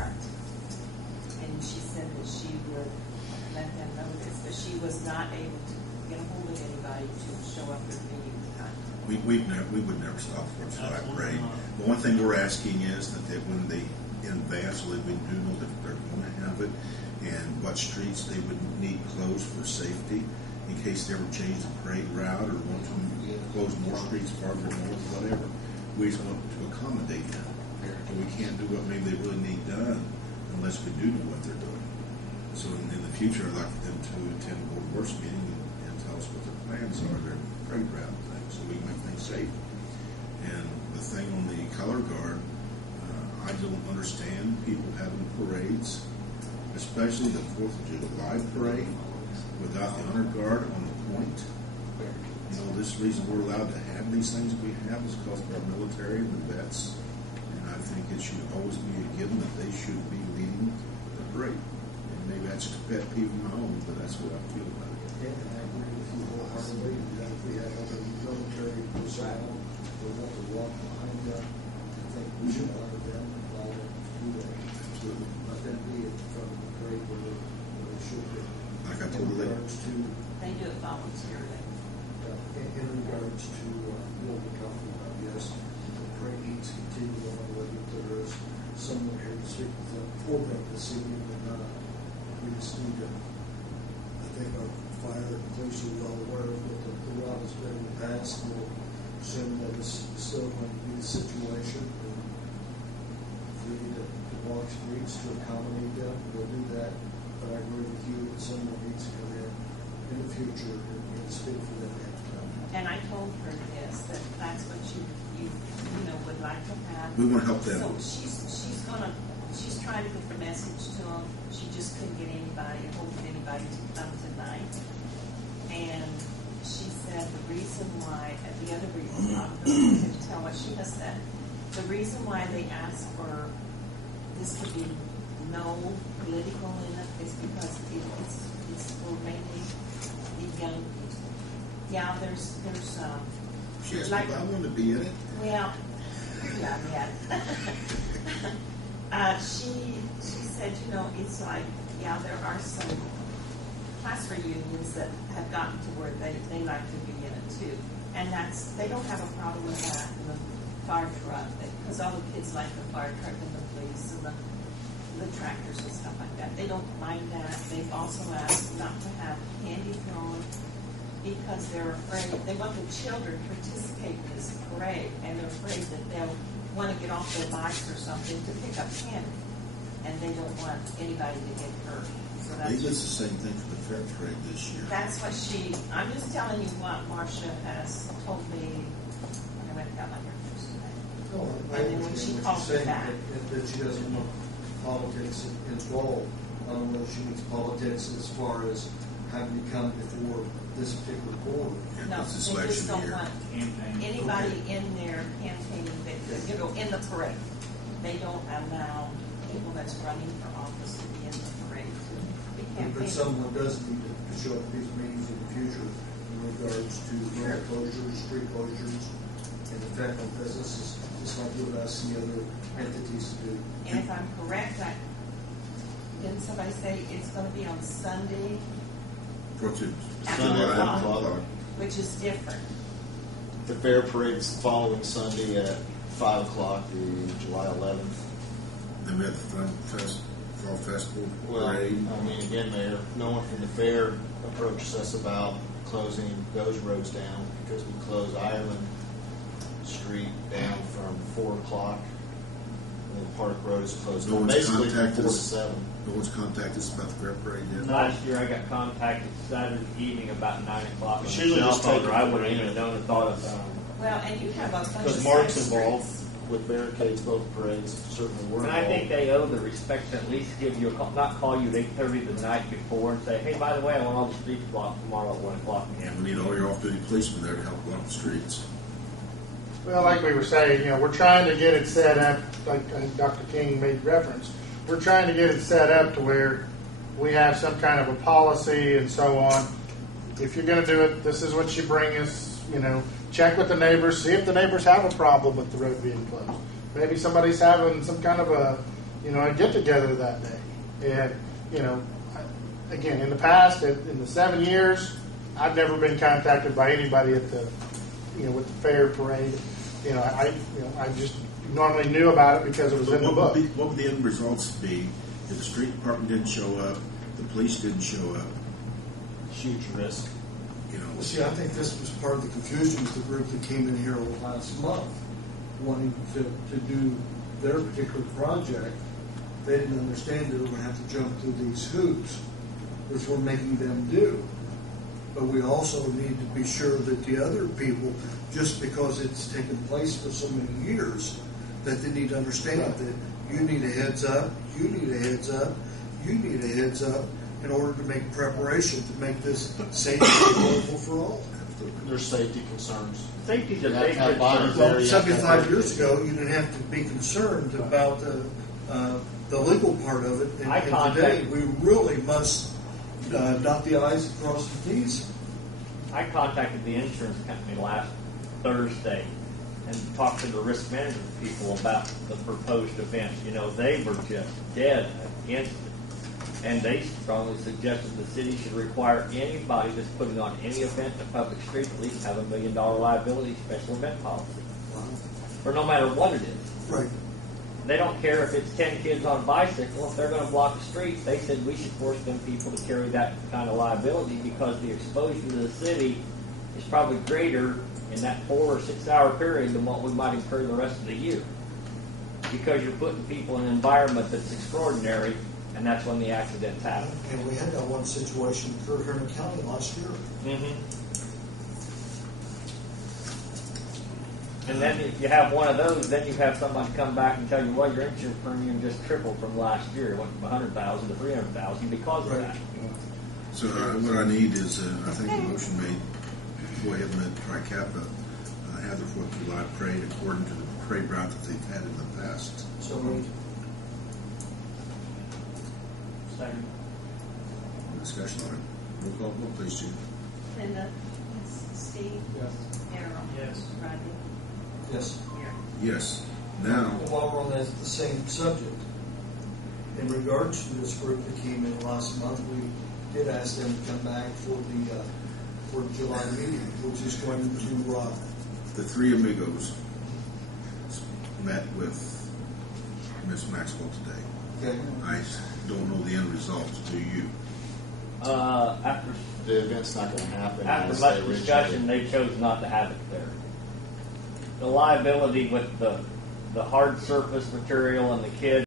Correct. And she said that she would let them know this, but she was not able to get a hold of anybody to show up at meeting time. We would never stop for a flag parade. The one thing we're asking is that when they in advance, so that we do know that they're going to have it, and what streets they would need closed for safety, in case they ever change the parade route or want to close more streets farther north, whatever. We just want to accommodate them. And we can't do what maybe they really need done unless we do know what they're doing. So in the future, I'd like them to attend a board works meeting and tell us what their plans are, their parade route things, so we can make things safe. And the thing on the color guard, I don't understand people having parades, especially the 4th of July parade, without the honor guard on the point. You know, this reason we're allowed to have these things we have is because of our military and the vets. And I think it should always be a given that they should be leading the parade. And maybe that's just a pet peeve of my own, but that's what I feel about it. Yeah, and I agree with you wholeheartedly. That if we have other military personnel who want to walk behind them, I think we should honor them and allow them to do that. Absolutely. Let them be in front of the parade where they should be. Like I In told you, regards to They do it voluntarily. in regards to what we're talking about, yes, the parade needs to continue on, whether there is someone here to speak with them for them this evening or not. We just need to, I think our fire and police are well aware of what the route has been in the past, and we'll assume that it's still going to be the situation. And if we need to walk streets to accommodate them, we'll do that. But I agree with you that someone needs to come in the future and speak for them. And I told her this, that that's what you would like to have. we want to help them. So she's trying to get the message to them. She just couldn't get hold of anybody to come tonight. And she said the reason why, the other reason, I'm going to tell what she has said. The reason why they asked for this to be no political in it is because it's for mainly the young people. Yeah, there's She asked like, me if I wanted to be in it. well, yeah. She said, it's like, there are some class reunions that have gotten to where they like to be in it too. And they don't have a problem with that in the fire truck, because all the kids like the fire truck and the police and the tractors and stuff like that. They don't mind that. They've also asked not to have candy thrown because they're afraid, they want the children to participate in this parade, and they're afraid that they'll want to get off their bikes or something to pick up candy, and they don't want anybody to get hurt. So I think it's the same thing for the fair parade this year. that's what I'm just telling you what Marcia has told me when I went and got my haircut today. No, And then when she called me back. that she doesn't want politics involved. I don't know if she needs politics as far as having to come before this particular board. No, It's they this just election don't year. want anybody in there campaigning, in the parade. They don't allow people that's running for office to be in the parade to be But campaigning. someone does need to show up at these meetings in the future in regards to road closures, street closures, and effect on businesses, just like what I see other entities do. And if I'm correct, didn't somebody say it's going to be on Sunday, Sunday at 5 o'clock. which is different? The fair parade's following Sunday at 5 o'clock, the July 11th. Then we have the Fall Festival Well, I parade. mean, again, Mayor, no one from the fair approaches us about closing those roads down because we close Ireland Street down from 4 o'clock. And then Park Road is closed No one's basically from contacted 4 to us. 7. No one's contacted us about the fair parade yet. Last year I got contacted Saturday evening about 9 o'clock. It's on usually the just cell phone, taken or I for wouldn't even granted. have known the thought of Well, and you have a bunch of Because Mark's side involved streets. with barricades, both parades, certainly we're And I think involved. they owe the respect to at least give you a call, not call you at 8:30 the night before and say, hey, by the way, I want all the streets blocked tomorrow at 1 o'clock. And we need all your off-duty policemen there to help block the streets. Well, like we were saying, we're trying to get it set up, like Dr. King made reference. We're trying to get it set up to where we have some kind of a policy and so on. If you're going to do it, this is what you bring us, check with the neighbors, see if the neighbors have a problem with the road being closed. Maybe somebody's having some kind of a a get together that day. And, again, in the past, in the 7 years, I've never been contacted by anybody at the, with the fair parade. I just normally knew about it because it was in the book. What would the end results be if the street department didn't show up, the police didn't show up? Huge risk. Well, see, I think this was part of the confusion with the group that came in here last month, wanting to do their particular project. They didn't understand that they were going to have to jump through these hoops, which we're making them do. But we also need to be sure that the other people, just because it's taken place for so many years, that they need to understand that you need a heads up, you need a heads up, you need a heads up in order to make preparation to make this safe and affordable for all. There's safety concerns. Safety's a You have big to have concern. binders Well, there, you have to have 75 years safety. ago, you didn't have to be concerned about the legal part of it. And, I and contact- today, we really must dot the I's and cross the T's. I contacted the insurance company last Thursday and talked to the risk management people about the proposed event. They were just dead against it. And they strongly suggested the city should require anybody that's putting on any event at public street at least have $1 million liability special event policy. For no matter what it is. Right. They don't care if it's 10 kids on a bicycle. If they're going to block the street, they said we should force them people to carry that kind of liability because the exposure to the city is probably greater in that 4 or 6 hour period than what we might incur the rest of the year. Because you're putting people in an environment that's extraordinary, and that's when the accidents happen. And we had that one situation occur here in the county last year. Mm-hmm. And then if you have one of those, then you have somebody come back and tell you, well, your insurance premium just tripled from last year. It went from $100,000 to $300,000 because of Right. that. So what I need is, I think the motion made, go ahead and let tri-kappa have their 4th of July parade according to the parade route that they've had in the past. So we Second. Discussion on it. Roll call vote, please, Chief. Linda? Yes. Steve? Yes. Darrell? Yes. Rodney? yes. Here. Yes. Now, While we're on the same subject, in regards to this group that came in last month, we did ask them to come back for the July meeting, which is going to the three amigos met with Miss Maxwell today. okay. I don't know the end results, do you? After The event's not going to happen. After as much they originally- discussion, they chose not to have it there. The liability with the hard surface material and the kids